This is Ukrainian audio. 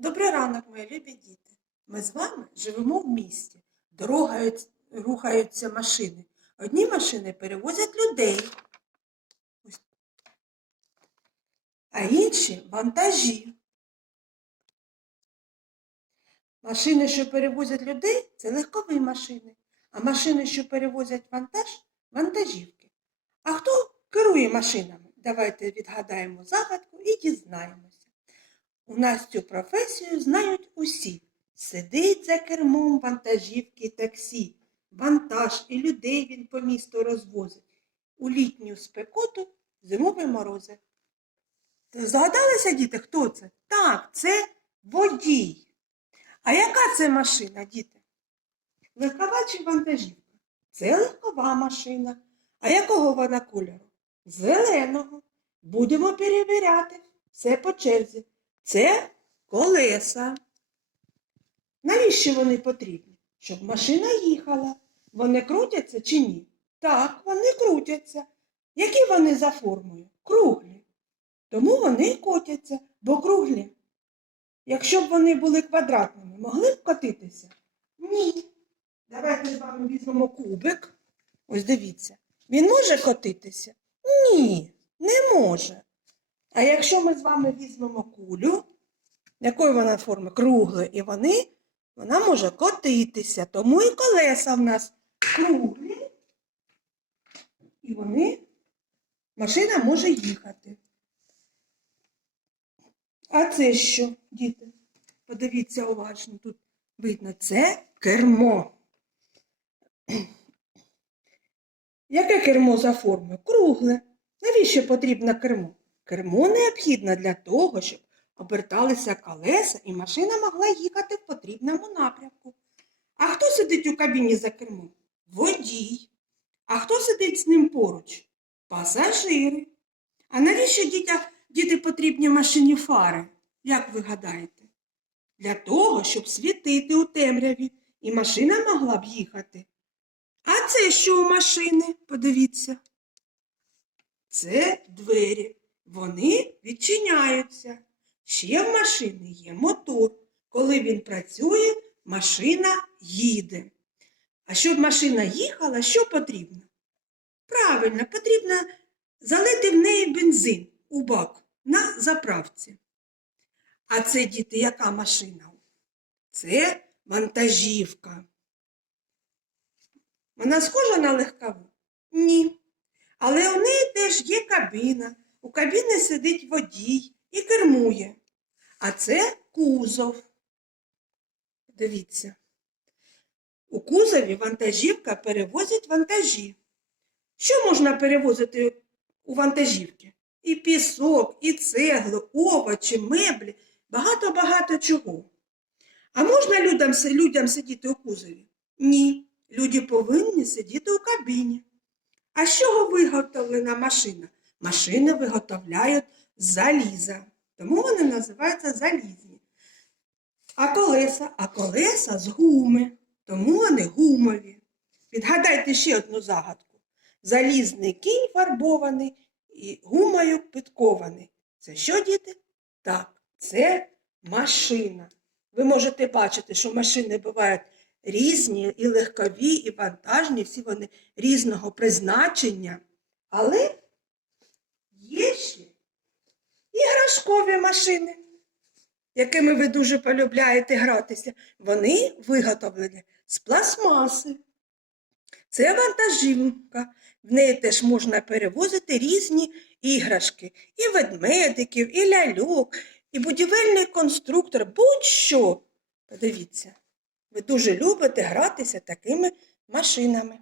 Добрий ранок, мої любі діти. Ми з вами живемо в місті. Дорогою рухаються машини. Одні машини перевозять людей, а інші вантажі. Машини, що перевозять людей, це легкові машини, а машини, що перевозять вантаж вантажівки. А хто керує машинами? Давайте відгадаємо загадку і дізнаємося. У нас цю професію знають усі. Сидить за кермом вантажівки таксі. Вантаж і людей він по місту розвозить. У літню спекоту зимові морози. Згадалися, діти, хто це? Так, це водій. А яка це машина, діти? Легкова чи вантажівка? Це легкова машина. А якого вона кольору? Зеленого. Будемо перевіряти все по черзі. Це колеса. Навіщо вони потрібні? Щоб машина їхала. Вони крутяться чи ні? Так, вони крутяться. Які вони за формою? Круглі. Тому вони котяться, бо круглі. Якщо б вони були квадратними, могли б котитися? Ні. Давайте з вами візьмемо кубик. Ось дивіться. Він може котитися? Ні, не може. А якщо ми з вами візьмемо кулю, якої вона форми? Круглої, і вони, вона може котитися. Тому і колеса в нас круглі. І вони, машина може їхати. А це що, діти? Подивіться уважно, тут видно, це кермо. Яке кермо за формою? Кругле. Навіщо потрібно кермо? Кермо необхідно для того, щоб оберталися колеса і машина могла їхати в потрібному напрямку. А хто сидить у кабіні за кермом? Водій. А хто сидить з ним поруч? Пасажири. А навіщо дітя, діти потрібні машині фари? Як ви гадаєте? Для того, щоб світити у темряві, і машина могла б їхати. А це що у машини? Подивіться. Це двері. Вони відчиняються. Ще в машини є мотор. Коли він працює, машина їде. А щоб машина їхала, що потрібно? Правильно, потрібно залити в неї бензин у бак на заправці. А це, діти, яка машина? Це вантажівка. Вона схожа на легкову? Ні. Але у неї теж є кабіна. У кабіні сидить водій і кермує. А це кузов. Дивіться. У кузові вантажівка перевозить вантажі. Що можна перевозити у вантажівки? І пісок, і цегли, овочі, меблі, багато-багато чого. А можна людям, людям сидіти у кузові? Ні. Люди повинні сидіти у кабіні. А з чого виготовлена машина? Машини виготовляють заліза, тому вони називаються залізні. А колеса? А колеса з гуми, тому вони гумові. Відгадайте ще одну загадку. Залізний кінь фарбований і гумою підкований. Це що, діти? Так, це машина. Ви можете бачити, що машини бувають різні, і легкові, і вантажні, всі вони різного призначення. Але є ще іграшкові машини, якими ви дуже полюбляєте гратися. Вони виготовлені з пластмаси. Це вантажівка. В неї теж можна перевозити різні іграшки, і ведмедиків, і ляльок, і будівельний конструктор, будь-що. Подивіться. Ви дуже любите гратися такими машинами.